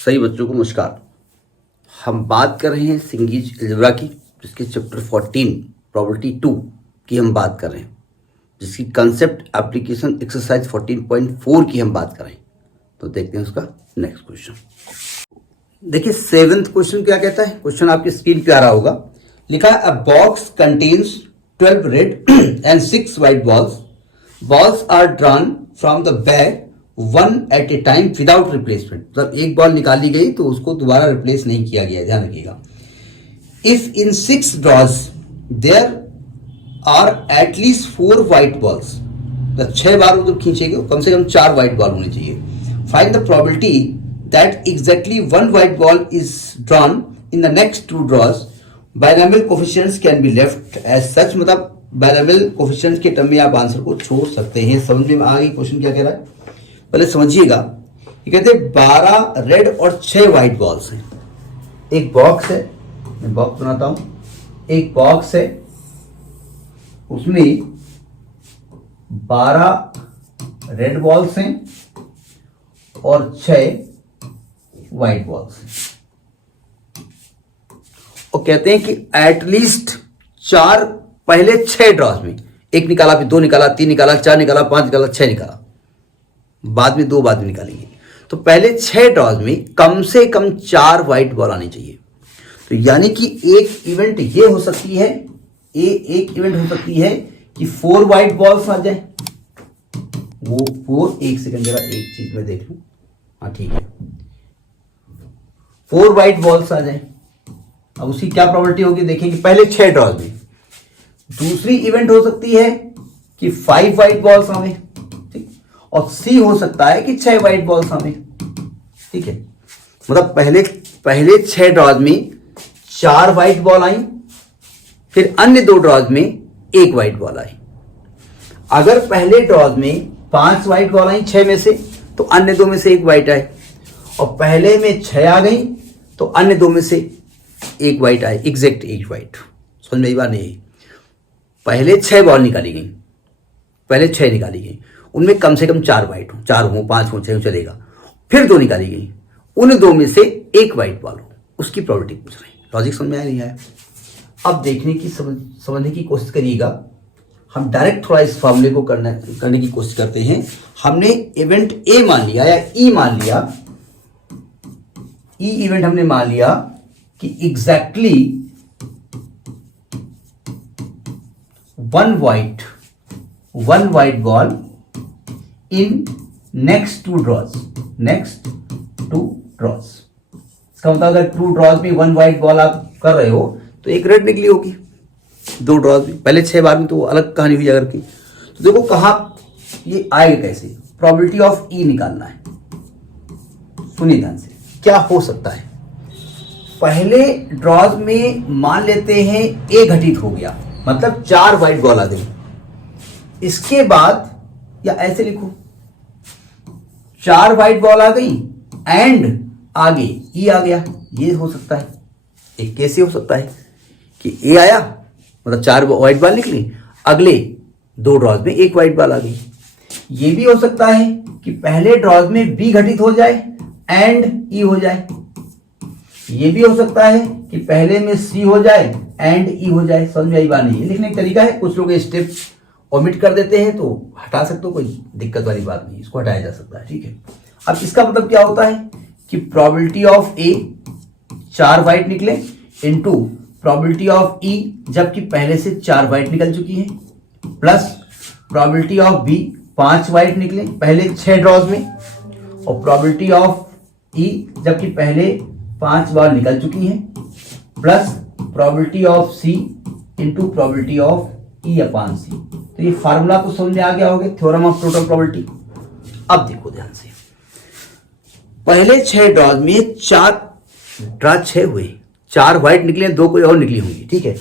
सही बच्चों को नमस्कार। हम बात कर रहे हैं सिंगीज अलजेब्रा की, जिसके चैप्टर 14 प्रॉपर्टी 2 की हम बात कर रहे हैं, जिसकी कंसेप्ट एप्लीकेशन एक्सरसाइज 14.4 की हम बात कर रहे हैं। तो देखते हैं उसका नेक्स्ट क्वेश्चन। देखिए 7th क्वेश्चन क्या कहता है। क्वेश्चन आपकी स्क्रीन पे आ रहा होगा। लिखा है a box contains 12 red and 6 white balls. Balls are drawn from the bag one at a time without replacement. मतलब एक बॉल निकाली गई तो उसको दोबारा रिप्लेस नहीं किया गया, ध्यान रखिएगा। If in 6 draws there are at least 4 white balls, मतलब 6 बार वो जब खींचेंगे कम से कम 4 व्हाइट बॉल होनी चाहिए। Find the probability that exactly 1 white ball is drawn in the next 2 draws. Binomial coefficients can be left as such. मतलब बायनॉमियल कोफिशिएंट्स के term में आप आंसर को छोड़ सकते हैं। समझ में आ गई क्वेश्चन क्या कह रहा है? पहले समझिएगा। ये कहते हैं 12 रेड और 6 व्हाइट बॉल्स हैं। एक बॉक्स है, मैं बॉक्स बनाता हूं। एक बॉक्स है, उसमें 12 रेड बॉल्स हैं और 6 व्हाइट बॉल्स हैं। और कहते हैं कि एटलीस्ट 4 पहले 6 ड्रॉज में, एक निकाला, फिर 2 निकाला, 3 निकाला, 4 निकाला, 5 निकाला, 6 निकाला, बाद में 2 बाद में निकालेंगे। तो पहले 6 ड्रॉज में कम से कम 4 व्हाइट बॉल आनी चाहिए। तो यानी कि एक इवेंट ये हो सकती है, एक इवेंट हो सकती है कि 4 व्हाइट बॉल्स आ जाए। वो 4, एक सेकंड जरा एक चीज में देख लूं। हाँ ठीक है, 4 व्हाइट बॉल्स आ जाए। अब उसकी क्या प्रोबेबिलिटी होगी देखेंगे पहले 6 ड्रॉज में। दूसरी इवेंट हो सकती है कि 5 व्हाइट बॉल्स आवे, और सी हो सकता है कि 6 व्हाइट बॉल्स हमें, ठीक है। मतलब पहले 6 ड्रॉज में 4 व्हाइट बॉल आई, फिर अन्य 2 ड्रॉज में 1 व्हाइट बॉल आई। अगर पहले ड्रॉज में 5 व्हाइट बॉल आई 6 में से, तो अन्य 2 में से 1 व्हाइट आई। और पहले में 6 आ गई तो अन्य 2 में से 1 व्हाइट आई, एग्जैक्ट 1 व्हाइट। समझ में आई बात? नहीं, पहले 6 बॉल निकाली गई, पहले 6 निकाली गई, उनमें कम से कम 4 व्हाइट हो, 4 हो, 5 हो, 6 हो, चलेगा। फिर 2 निकाली गई, उन 2 में से 1 व्हाइट बॉल हो, उसकी प्रोबेबिलिटी पूछ रही है। लॉजिक समझ में आ नहीं आया? अब देखने की समझने की कोशिश करिएगा। हम डायरेक्ट थोड़ा इस फॉर्मूले को करने की कोशिश करते हैं। हमने इवेंट ए मान लिया या ई मान लिया, ई इवेंट हमने मान लिया कि exactly 1 white ball in next 2 draws. इसका मतलब अगर 2 ड्रॉज में 1 व्हाइट बॉल आप कर रहे हो तो 1 रेड निकली होगी 2 ड्रॉज में। पहले 6 बार में तो अलग कहानी हुई अगर की। तो देखो कहां ये आएगा, कैसे प्रोबेबिलिटी ऑफ ई निकालना है। सुनिए ध्यान से, क्या हो सकता है। पहले ड्रॉज में मान लेते हैं ए घटित हो गया, मतलब 4 व्हाइट बॉल आ गई। इसके बाद, या ऐसे लिखो, 4 व्हाइट बॉल आ गई एंड आगे ई आ गया। ये हो सकता है। एक कैसे हो सकता है कि ए आया, मतलब 4 व्हाइट बॉल निकली, अगले 2 ड्रॉज में 1 व्हाइट बॉल आ गई। ये भी हो सकता है कि पहले ड्रॉज में बी घटित हो जाए एंड ई हो जाए। ये भी हो सकता है कि पहले में सी हो जाए एंड ई हो जाए। समझ में आई बात? नहीं, लिखने का तरीका है। कुछ लोग स्टेप ओमिट कर देते हैं तो हटा सकते हो, कोई दिक्कत वाली बात नहीं, इसको हटाया जा सकता है, ठीक है। अब इसका मतलब क्या होता है कि प्रोबेबिलिटी ऑफ ए 4 व्हाइट निकले इनटू प्रोबेबिलिटी ऑफ ई, जबकि पहले से 4 व्हाइट निकल चुकी है, plus probability of B 5 white निकले पहले 6 ड्रॉज में, और प्रोबेबिलिटी ऑफ ई जबकि पहले 5 बार निकल चुकी है, plus probability of C into probability of E upon C. तो ये फार्मूला को समझ में आ गया होगा, थ्योरम ऑफ टोटल प्रोबेबिलिटी। अब देखो ध्यान से, पहले 6 ड्रॉज में 4 ड्रॉज 6 हुए, 4 व्हाइट निकले, 2 कोई और निकली होंगी, ठीक है।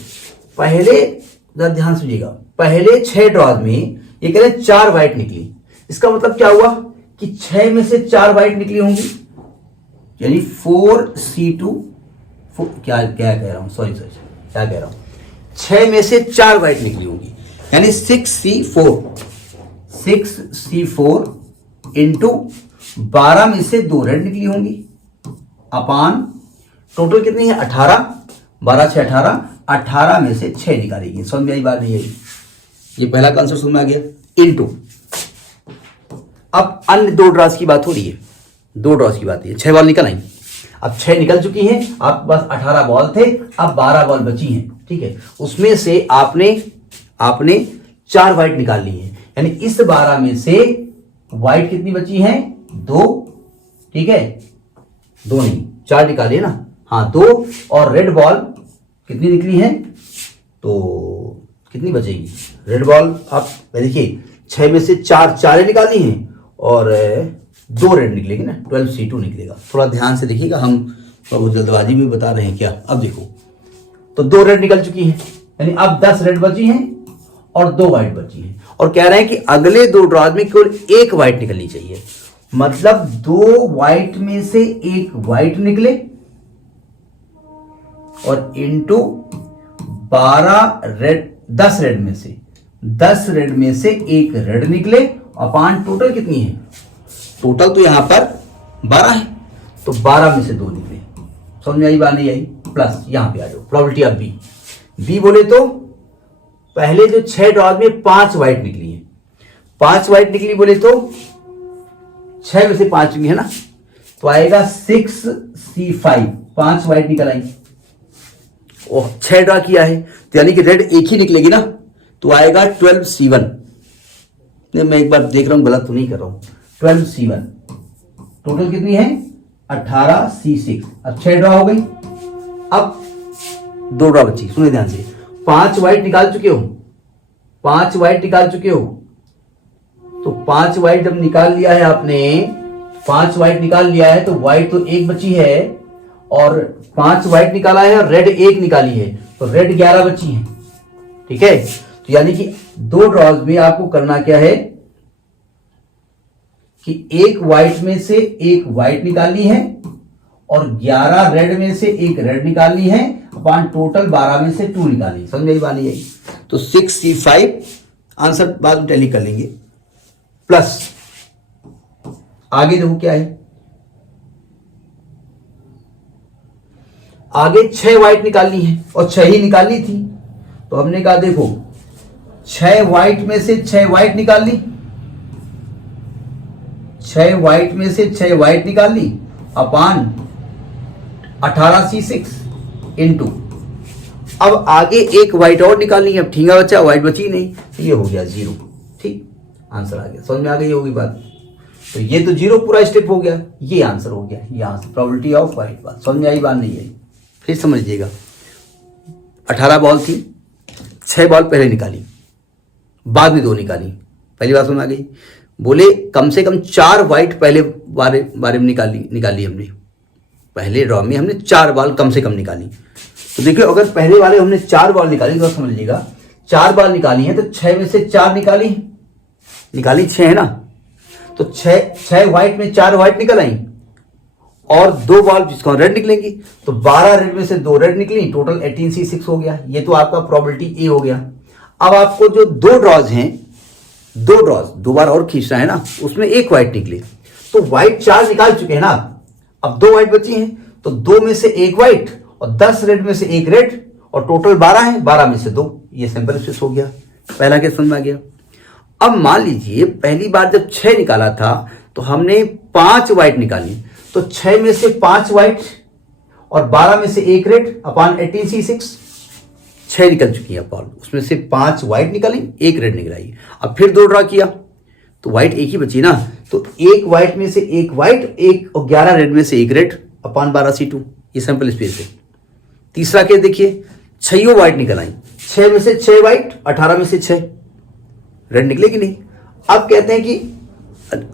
पहले ध्यान सुनिएगा, पहले 6 ड्रॉज में ये कह रहे 4 व्हाइट निकली। इसका मतलब क्या हुआ कि 6 में से 4 व्हाइट निकली होंगी, यानी 4C2 क्या कह रहा हूं, सॉरी क्या कह रहा हूं, 6 में से 4 व्हाइट निकली होंगी, यानी 6C4 इंटू 12 में से 2 रेड निकली होंगी, अपान टोटल कितनी है 18, 12 6 18, 18 में से 6 निकालेगी। समझ में आई बात नहीं आई? ये पहला कंसेप्ट समझ में आ गया। इनटू अब अन्य 2 ड्रॉज की बात हो रही है, 2 ड्रॉज की बात है। 6 बॉल निकल आई, अब 6 निकल चुकी हैं, आपके पास 18 बॉल थे, अब 12 बॉल बची हैं, ठीक है। उसमें से आपने 4 वाइट निकाल ली है, यानी इस 12 में से वाइट कितनी बची हैं 2, ठीक है, 2 नहीं 4 निकालिए ना, हाँ 2, और रेड बॉल कितनी निकली है, तो कितनी बचेगी रेड बॉल? आप देखिए 6 में से 4 निकाली हैं और 2 रेड निकलेगी ना, 12C2 निकलेगा। थोड़ा ध्यान से देखिएगा, हम बहुत जल्दबाजी में बता रहे हैं क्या। अब देखो तो 2 रेड निकल चुकी हैं, यानी अब 10 रेड बची हैं और 2 वाइट बची हैं, और कह रहे हैं कि अगले 2 ड्रॉज में केवल 1 वाइट निकलनी चाहिए। मतलब 2 वाइट में से 1 वाइट निकले और इनटू 12 रेड, 10 रेड में से 1 रेड निकले, अपान टोटल कितनी है, टोटल तो यहां पर 12 है, तो 12 में से 2 निकले। समझ में आई बात नहीं आई? प्लस यहां पे आ जाओ, प्रोबेबिलिटी ऑफ बी बोले तो पहले जो 6 ड्रॉज में 5 वाइट निकली है, 5 वाइट निकली बोले तो 6 में से 5 निकली है ना, तो आएगा 6C5, 5 वाइट निकल आई, और 6 ड्रॉ किया है तो यानी कि रेड एक ही निकलेगी ना, तो आएगा 12C1। मैं एक बार देख रहा हूं गलत तो नहीं कर रहा हूं, 12C1 टोटल कितनी है 18C6। अब 6 ड्रॉ हो गई, अब 2 ड्रॉ बची, सुनिए ध्यान से। 5 वाइट निकाल चुके हो, 5 वाइट निकाल चुके हो, तो 5 वाइट जब निकाल लिया है आपने, 5 वाइट निकाल लिया है, तो वाइट तो 1 बची है, और 5 वाइट निकाला है और रेड 1 निकाली है, तो रेड 11 बची है, ठीक है। तो यानी कि 2 ड्रॉज में आपको करना क्या है कि 1 वाइट में से 1 वाइट निकालनी है और 11 रेड में से 1 रेड निकालनी है, अपान टोटल 12 में से 2 निकालनी। समझ में बात नहीं आई? तो 6C5 आंसर बाद में टैली कर लेंगे। प्लस आगे देखो क्या है, आगे 6 वाइट निकालनी है और 6 ही निकालनी थी, तो हमने कहा देखो 6 वाइट में से 6 वाइट निकाल ली, 6 वाइट में से 6 वाइट निकाल ली, अपान 18C6 इनटू, अब आगे 1 वाइट और निकालनी है, अब ठींगा बचा, वाइट बची नहीं, तो ये हो गया 0। ठीक, आंसर आ गया। समझ में आ गई होगी बात? तो ये तो 0 पूरा स्टेप हो गया, ये आंसर हो गया, ये आंसर प्रोबेबिलिटी ऑफ वाइट। बात समझ में आई बात नहीं आई? फिर समझिएगा, 18 बॉल थी, 6 बॉल पहले निकाली, बाद में 2 निकाली। पहली बात समझ आ गई? बोले कम से कम 4 वाइट पहले बारे में निकाली हमने, पहले ड्रॉ में हमने 4 बॉल कम से कम निकाली। तो देखिए अगर पहले वाले हमने 4 बॉल निकाली तो समझ लीजिएगा 4 बॉल निकाली है, तो 6 में से 4 निकाली 6 है ना, तो 6 वाइट में 4 वाइट निकल आई और 2 बॉल जिसका रेड निकलेंगी, तो 12 रेड में से 2 रेड निकली, टोटल 18C6 हो गया। ये तो आपका प्रोबेबिलिटी ए हो गया। अब आपको जो 2 ड्रॉज हैं, 2 ड्रॉज 2 बार और खींचना है ना, उसमें 1 वाइट निकली, तो वाइट 4 निकाल चुके हैं ना, अब 2 वाइट बची हैं, तो 2 में से 1 वाइट और 10 रेड में से 1 रेड, और टोटल 12 है, 12 में से 2, ये सिंपल स्विच हो गया। पहला केस समझ में आ गया। अब मान लीजिए पहली बार जब 6 निकाला था तो हमने 5 वाइट निकाली, तो 6 में से 5 वाइट और 12 में से 1 रेड, अपान 18C6, 6 निकल चुकी है बॉल, उसमें से 5 वाइट निकाली, 1 रेड निकलाई। अब फिर 2 ड्रॉ किया तो वाइट 1 ही बची ना, तो 1 वाइट में से 1 वाइट, 1 और 11 रेड में से 1 रेड, अपान 12C2, ये सिंपल स्पेस है। तीसरा केस देखिए, 6 वाइट निकल आई, 6 में से 6 वाइट, 18 में से 6 रेड निकलेगी नहीं। अब कहते हैं कि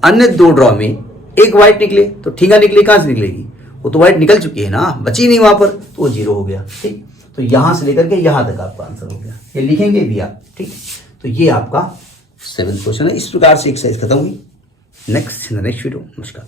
अन्य 2 ड्रॉ में 1 वाइट निकले, तो ठींगा निकले, कहां से निकलेगी, वो तो वाइट निकल चुकी है ना, बची नहीं वहां पर, तो वो 0 हो गया। ठीक, तो यहां से लेकर के यहां तक आपका आंसर हो गया, ये लिखेंगे भी आप। ठीक, तो ये आपका 7th क्वेश्चन है। इस प्रकार से एक्सरसाइज खत्म हुई। नेक्स्ट वीडियो, नमस्कार।